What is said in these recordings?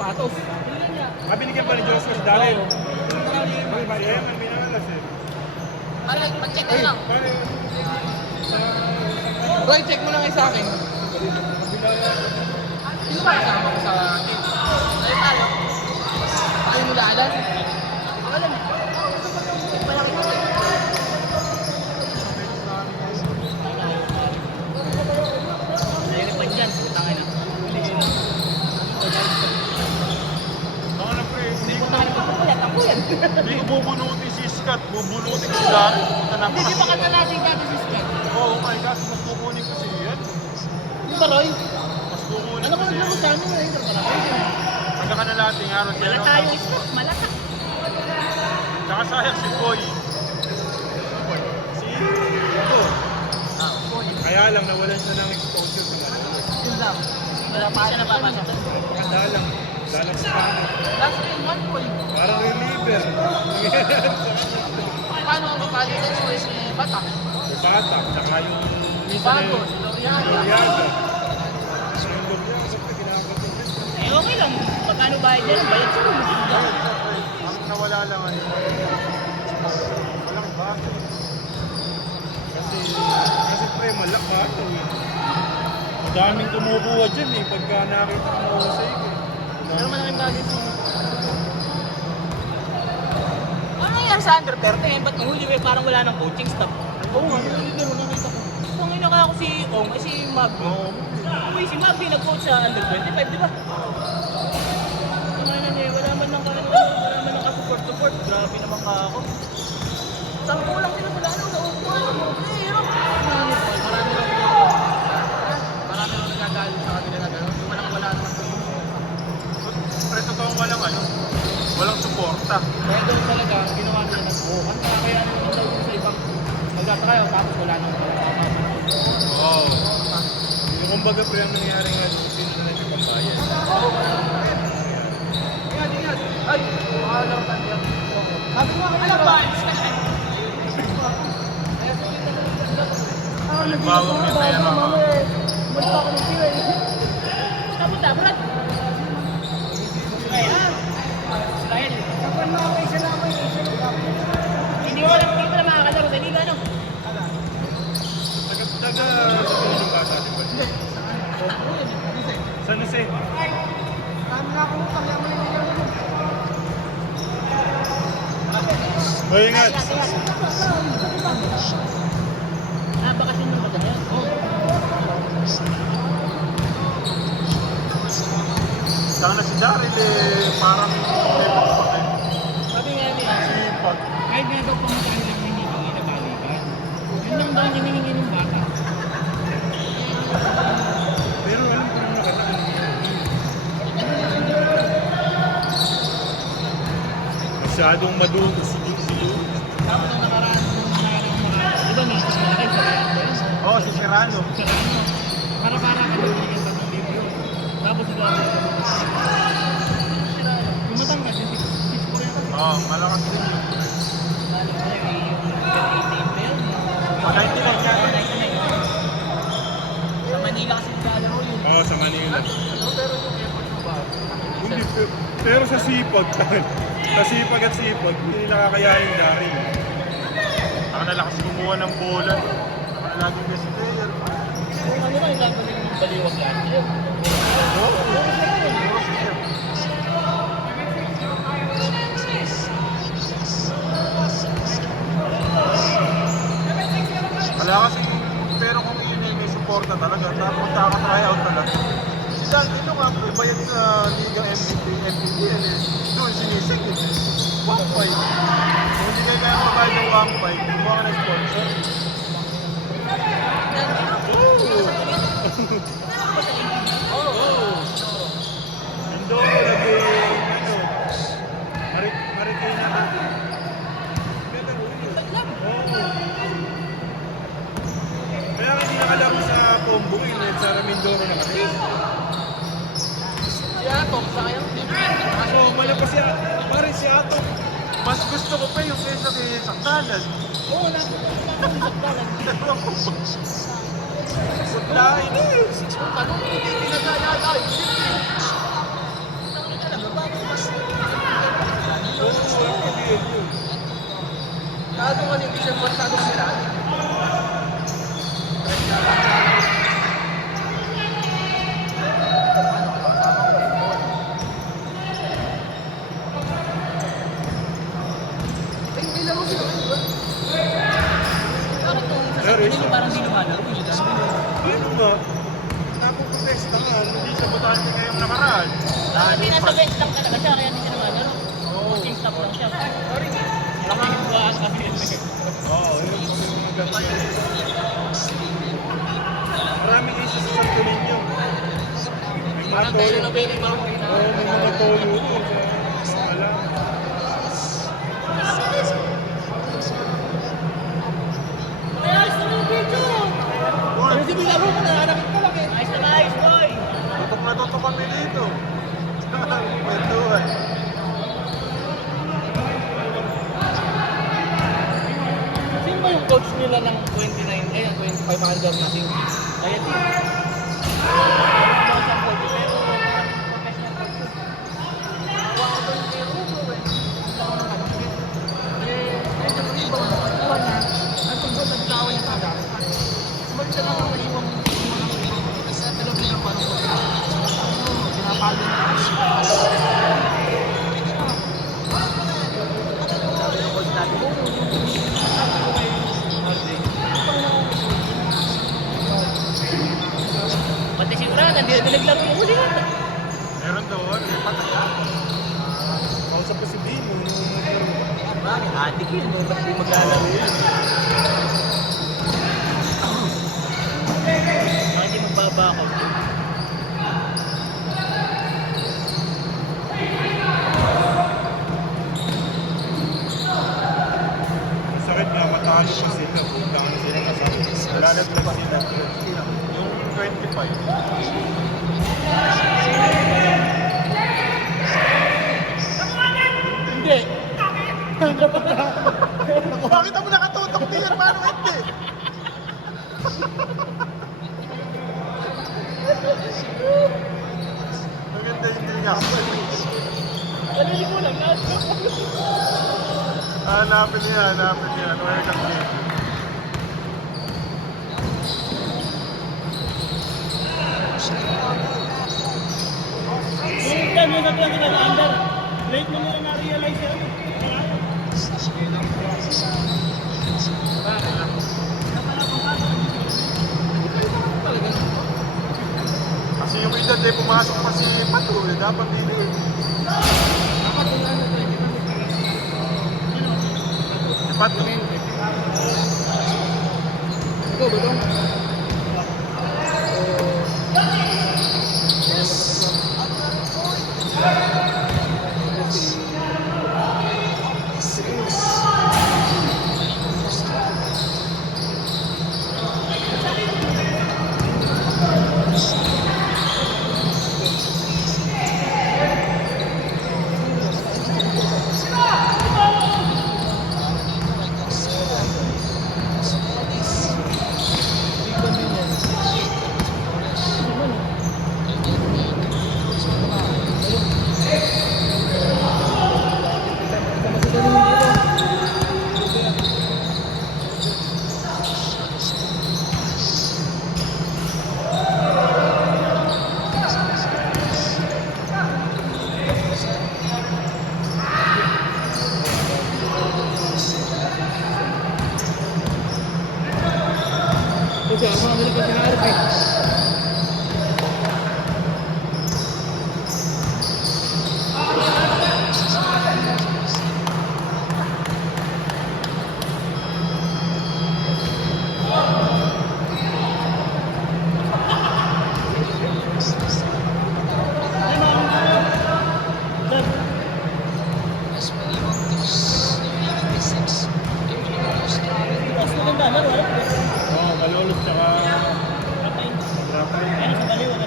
sapatos. Binigyan pa ni Joshua si Daryl. Oo. Kaya man, minalas eh. Para mag-check ko lang. Roy, check mo na kayo sa akin. Sino ba kasama ko sa akin? Ay, tayo. Tayo mo daalan? Alam eh. Malaki ko. Mayroon pa dyan. Putangin na. Ako na pre, Hindi ko tayo pagpupulat. Ako yan. hindi ko bubunutin si Scott, bubunutin ko si Daryl. Punta na Hindi pa kanta natin dati si Scott. Oo, my gosh, mas kukunin ko si Ian. Di ba, Roy? Mas kukunin Ano ko ko si naglaro Ian. sa amin ngayon? Taga ka na natin, araw Wala tayo Scott. Malaka. Tsaka sayang si Boy. Si Ito. Kaya lang, nawalan siya ng exposure sa mga. Yun lang. Wala pa siya napapasok. Dalang. Dalang sa kanya. Last game, 1 point. Parang reliever. Paano ang mapalitan mo si Batak? May bata, tsaka yung Bago, si Loriaga. Loriaga. Yung Loriaga, siyempre kinakapit. Eh, okay lang. Magkano bayad yan? Bayad sa mga. Ang nawala lang ano. Walang bato. Kasi pre, malak bato eh. Madaming tumubuha dyan eh, pagka nakita mo sa iyo. Pero malaking bagay ito. Ano nangyari sa under 13? Ba't nahuli eh? Parang wala ng coaching staff. Oo nga, hindi mo nakita ko. Kung ina kaya ako si Ong, eh si Mag. Oo. Uy, si Mag nag-coach sa under 25, di ba? Kumain na niya, wala man ng ka-support. Grabe naman ka ako. Sampo lang sila mula nung naupuan. Eh, hirap. Marami lang nagagalit sa kanila na gano'n. Yung wala naman sa inyo. Pre, totoong walang ano, walang suporta. Kaya doon talaga, ginawa nila ng bukan. Kaya ano yung daw sa ibang magtatrayo, tapos wala nang Oo. Yung kumbaga pre, ang nangyari nga, sino na yung pambayan. Ingat! Ay! Alam ka niya. Sabi mo kayo Alam ba? Yung bawang may pera. Punta, Brad. Israel. Israel. Hindi ko alam dito na makakalaro. Dali ka, ano? Taga, sabihin yung bata, di ba? San Jose. Hoy, ingat. Ah, bakasyon mo ba yan? Oo. Saka na si Daryl eh, parang may pakpak eh. Sabi nga niya, Sipag. kahit nga daw pumunta lang hinihingi na balikan. Yun lang daw niya hinihingi ng bata. Pero alam ko nung nakita ko masyadong madugo si Duke. Tapos nung nakaraan, di ba misis mo na kayo sa Real Boys? Oo, si Serrano. Sa ano? Para-para ka nabigyan pa ng libro. Tapos nagawin ko. Yung matangkad, yung 6'4 yan. Oo, malakas din. Balik mo yun, yung 88 yun. Pag-99 yan. 99. Sa Manila kasi naglalaro yun. Oo, sa Manila. pero yung effort mo ba? Hindi, pero sa sipag, sa sipag at sipag, hindi nila kakayanin Daryl. Ako nalakas kumuha ng bola. Laging best player. Kung ano ka, yung gagawin ng baliwag yan. Ayun. Wala kasi, pero kung yun ay may suporta talaga, tapos try out talaga. Si Dan, ito nga, bayad sa Liga MVP yan eh. Doon, sinisingit eh. 1.5. Kung hindi kayo kaya mabayad ng 1.5, gumawa ka ng sponsor. Oo. Ando, lagi, ano, Marikina na. Kaya hindi nakalaro sa combo yun, sa Ramindoro na kasi. Si Atom, sayang din. Kaso malapas si parang si Ato. Mas gusto ko pa yung kaysa kay Saktalan. Oo, wala ko Ewan ko ba? Sutlain eh. Tanong, hindi pinagaya tayo. Masyado kasi hindi siya masyadong siraan. Ay, may laro sila. Bakit to? Sa sarili parang di lumalaro. Ano ba? Napuprotesta nga, hindi siya butante ngayong nakaraan. Hindi nasa bench lang talaga siya, kaya hindi siya lumalaro. Coaching staff lang siya. Sorry. Laking buwan kami. Oo, yun yung maganda. Maraming isa sa Santo Niño. May mga Parang tayo toyo. na pwede parang Oo, may mga toyo doon sa alam. ayos na yung video! Boy, Sige, laro mo na, nakit ka lang eh. Ayos na ayos, boy! tutok na tutok kami dito. Kwentuhan. Sino ba yung coach nila ng 29, 25 under natin? Kaya din. Pati si Ura, hindi naglaro yung huli. Meron doon, may patay. Kausap ko si Bino. Bakit? Adik yun, no? Ba't di maglalaro yun? Bakit di magbabako? Masakit nga, matalo pa sila. Punta ka na sila kasama. Lalaglag sila. Yung 25. Hindi. Bakit ako nakatutok diyan? Paano hindi? Maganda hindi nga. Kanili ko lang, Hanapin niya, hanapin niya. Welcome niya. Yung time yung natin ang under, late mo nila na-realize yun. Kasi yung edad eh, pumasok pa si Pato eh. Dapat hindi eh. Si Pato. Ito ba ito? Kasi ang mga Amerika sinarap eh. Mas maganda, laro, alam ko. Oo, malulog tsaka Rapay. rapay. Ano sa baliw, ano?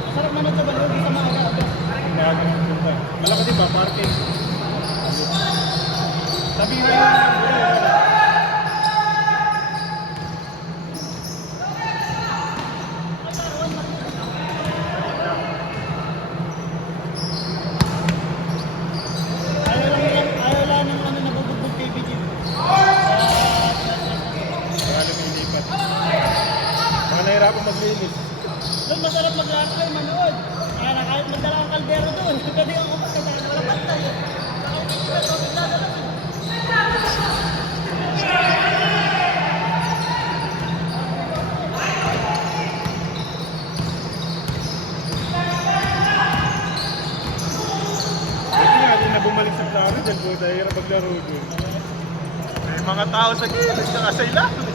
Masarap naman sa baliw, di sa maaga-aga. Bago ng punta. Malaki din ba? Parking. Sabi nga yun. Ayaw lang nila naglaro doon. May mga tao sa gilid, saka sa ilalim.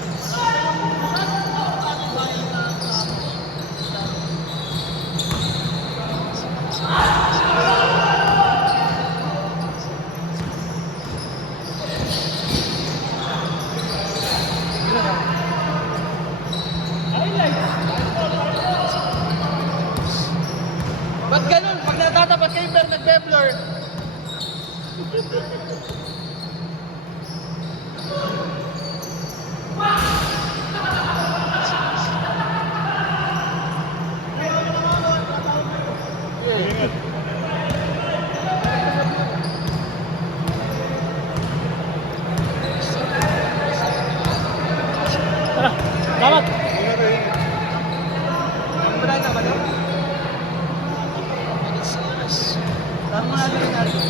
Ba't ganun? Pag natatapat kayo pero nagbe-blur. Dapat! Wala na ba yun? Saan mo natin natin?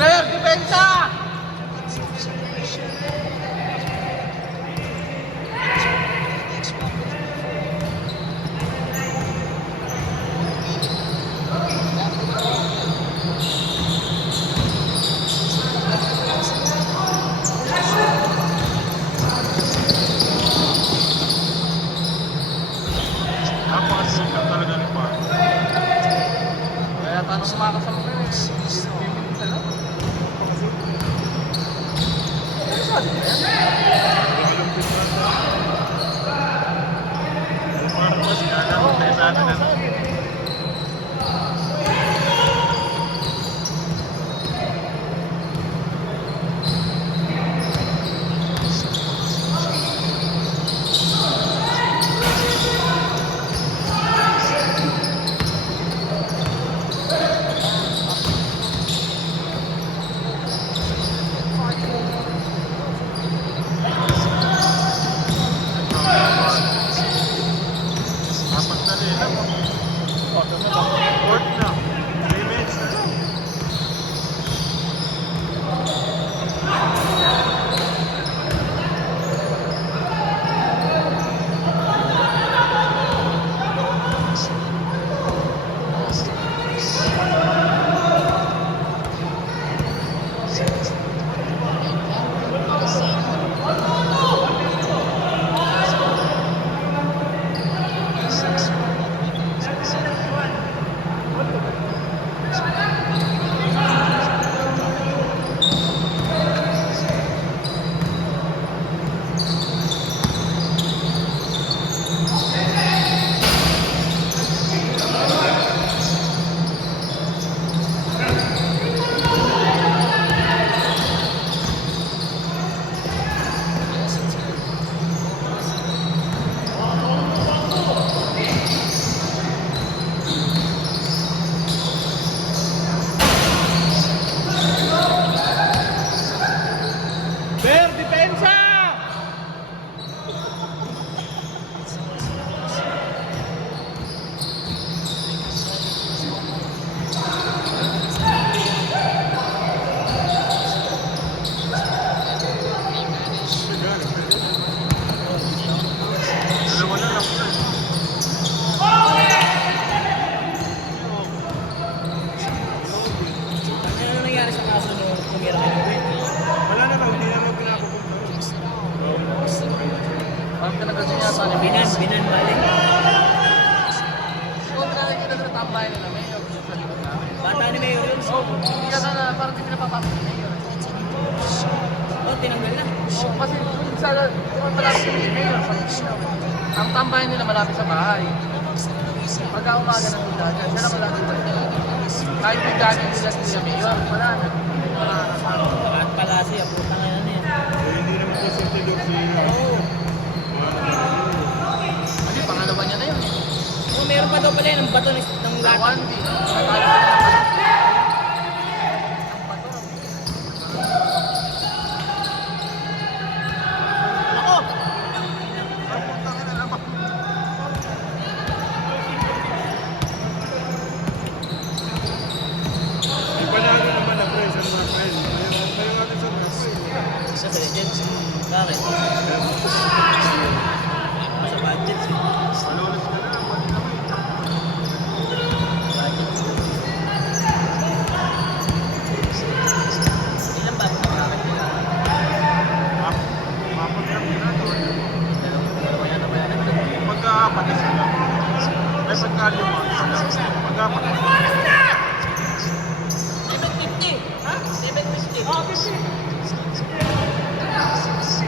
Player, depensa! Napakasikat talaga ni Park. Kaya tanong sumakasama ko yun. Bibigyan sa lang. Sabi ko yan. Lumalambit na siya. Parang mas kailangan tayo sa atin na. Apat na rin lang. Fourth na. 3 minutes na lang. Ber, depensa! Dalawa na lang. Ano nangyari sa kaso nung tumira kayo? Wala naman, hindi naman pinapupunta. Parang pinagkasin yata ni Binan, balik. Kung nakikita na tambayan nila, Mayor, sa likod namin. Bata ni Mayor yun? Oo, hindi ka na, parang hindi pinapapasok ni Mayor. Oo, tinanggal na. Oo, kasi kung sa, kung malapit si Mayor, sa Kusino, ang tambayan nila malapit sa bahay. Pagka umaga ng udagan, siya na malapit sa nila. Kahit yung gagawin nila sila Mayor, wala na. Wala na. At pala siya, putang ina na yan. Eh, hindi naman po sentidor si... Oo. Kasi pangalawa niya na yun. Oh, meron pa daw pala yun, ang bato ng lahat. Ako! nagkapag. 750. Ha? 750. Oh, 50.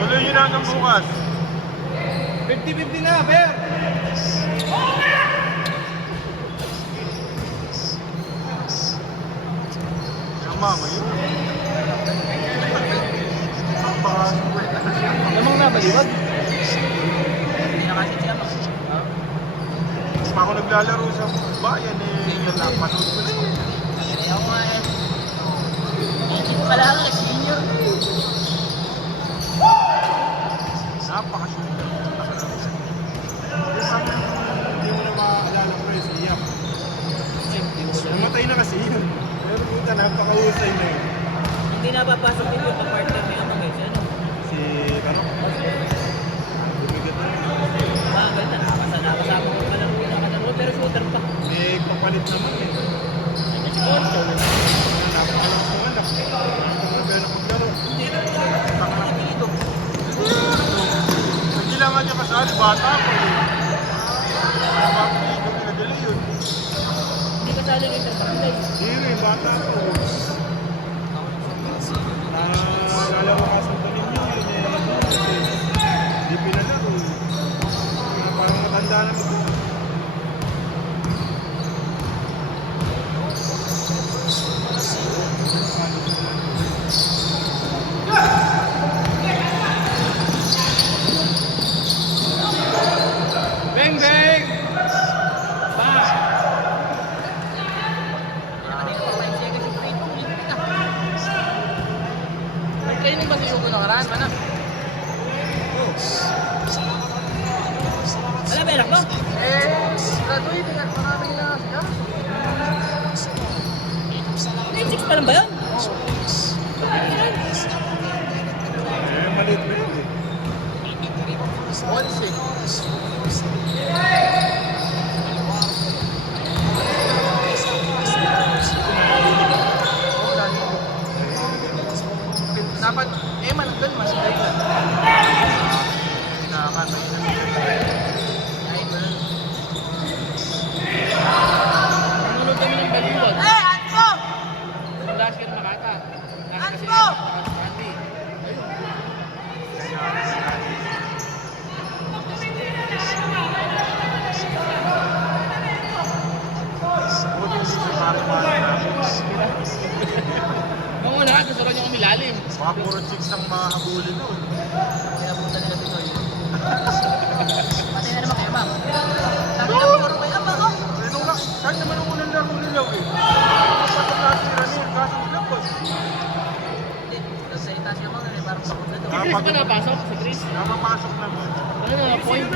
Tuloy nyo na hanggang bukas. 50-50 na, Ber. Yung mama yun. Lamang na, baliwag. Hindi na kasi siya. Pa ako naglalaro sa bayan napanood ko na yun. Ayaw nga eh. Hindi ko pala ako senior. Napakasyon. Hindi mo na makakaalala ko yun, si Iyak. Namatay na kasi yun. Pero puta, napakahusay na yun. Hindi na papasok din yung partner ni Amang guys. Ano? Si Karok. Bumigat na. Ganda. Nakasama ko pala rin nakalaro. Pero shooter pa. Eh, papalit naman eh. Sponsor. Napakalakas ng anak. Pero maglaro. Hindi na dito. Hindi lang nga niya kasali, bata ko eh. Bakit hindi ko pinadali yun? Hindi ka sali rin sa barangay. Hindi rin, bata ko. Naalala ko kasang tanin niyo yun eh. Hindi pinalaro eh. Parang matanda na ito. Bang, bang. Pa. Kanina pa 5 seconds yung free throw. Hindi kita. May training ba sa'yo ko nakaraan? Mana? Wala ba, mo? Graduate nga. Maraming na siya. 96 pa lang ba yun? Eh, maliit pa yun eh. 11. Dapat, mananggal mas dahil lang. Nakakatay na nila. Ay, ba? Nunod kami ng baliwag. Anpo! Yung last year Makata. Kasi Ano? Andy. Buti hindi siya mara-mara namin. Nung una, gusto niyo kami lalim. Baka puro chicks ang mahabulin doon. Pinapunta nila Pinoy. Patay na naman kayo, ma'am. Sabi na puro kayo, ma'am. Eh, nung kahit naman nung unang laro nila eh. Patatira niya, kaso maglabas. Hindi, sa itaas yung mga parang sakot na Si doon. Chris ba napasok? Si Chris? Napapasok naman. Ano na, point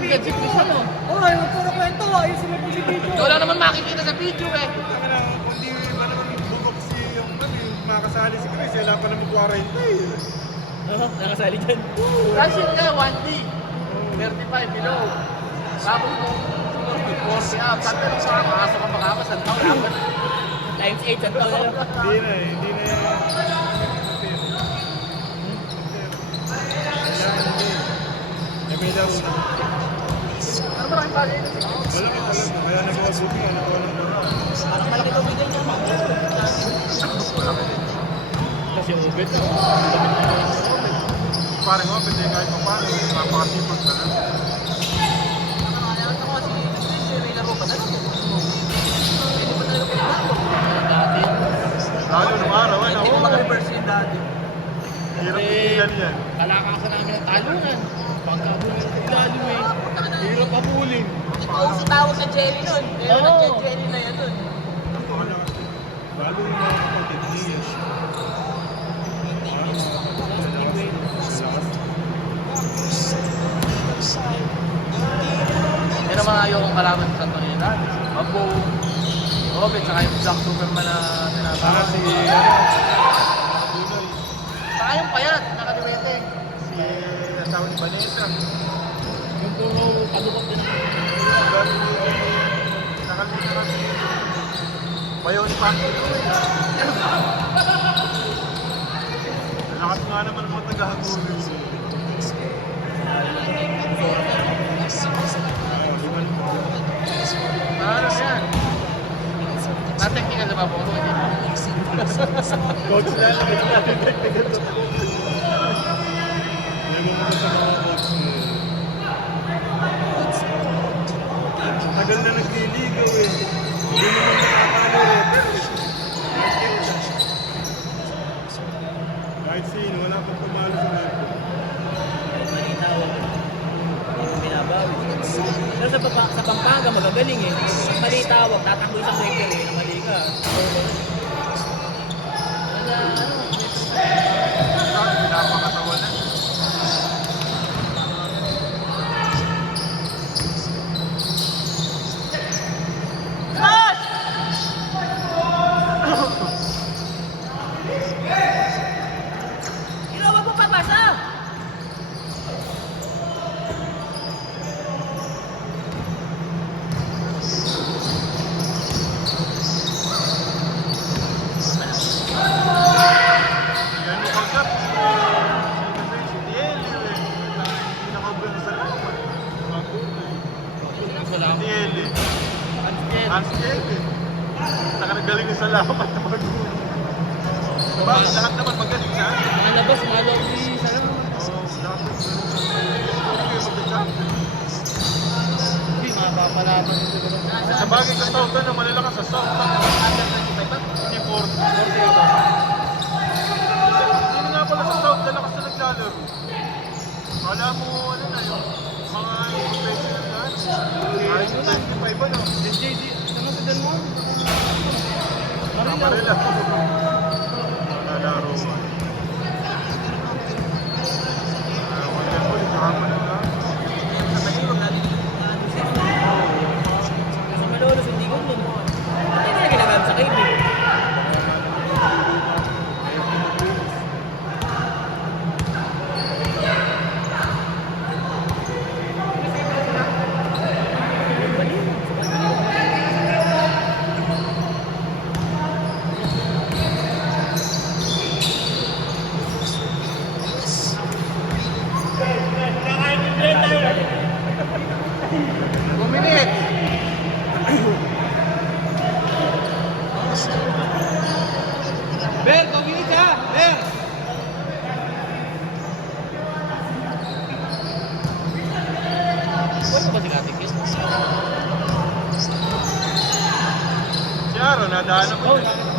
guard si Chris ano? Ay, puro kwento. Ayos sila po si Tito. Wala naman makikita sa video eh. Kaya na, kung di ba naman bubok si yung makasali si Chris, wala pa naman 40 eh. Nakasali dyan. Kasi nga, 1D. 35 below. Tapos kung 40 up. Sabi ko sa mga kaso ka makakas, ang taon apat. Times 8 ang taon na. Hindi na eh, hindi na eh. May laro na. Ano ba ang bagay? Wala ka talaga, kaya nag-abuti ka, nag-abuti ka. Parang malaki daw bigay niya. Kasi yung ubet na. Parang nga, pwede kahit pa paano, napakasipag ka lang. Nakakalaman ako kasi may laro pa talaga. Hindi pa talaga pinagbago. Dati. Lalo nung araw, ano, Hindi ko maka-reverse yung dati. hirap ikilan yan. Kalakasan namin ng talunan. Pagkabulin ng ilalim eh. Hirap abulin. Ikaw si tao sa jelly nun. Kaya Oo. nag-jelly na yan nun. Lalo yung mga kapatid niya. Yan ang mga ayokong kalaban sa Santo Niño dati. Abo, Obet, saka yung Black Superman na Para tinatawag. si, Dunoy, Saka yung payat, nakaliwete. si asawa ni Vanessa. Yung puro kadukot din ako. Nakalimutan. Bayaw ni Paco. Lakas nga naman mo tagahagulin. Ano yan? Coach na lang, ito natin technical to. Lego mo sa mga coach mo. Tagal na nagliligaw eh. Hindi mo nakapalo rin. Kahit sino, wala pang tumalo sa repo. Malinaw. Hindi mo binabawi. Pero sa Pampanga, magagaling eh. Pag mali tawag, tatakbo isang referee na mali ka. Kaya ano, Pinapakatawan na. Ginawa mo pabasa! Yan yung pagkat. Si Dielio eh. Hindi nakaugal na sa laman. Salamat. Dielio. Unstead. Hans Dielio. Nakagaling sa laman na mag-ulo. Diba? Lahat naman magaling na. Malabas, malawag si Salamat. Oo, lahat naman magaling sa Hindi, mapapalaban din siguro. Sa bagay sa South na, malalakas sa South na. Hindi 40. Hindi nga pala sa South, lalakas na naglalaro. Wala mo, ano na yung mga professional na. Ayos na, hindi pa iba no. JD, ano sa Dan mo? Marila. Nalaro mo. Wala mo, ito hapon na lang. Sa Malolos, hindi ko nun. Hindi na ginagamit sa kayo eh. Ber, pag-init ha! Ber! Pwede ba sinatik yun? Si Aaron, nadaanan mo Oh, yun.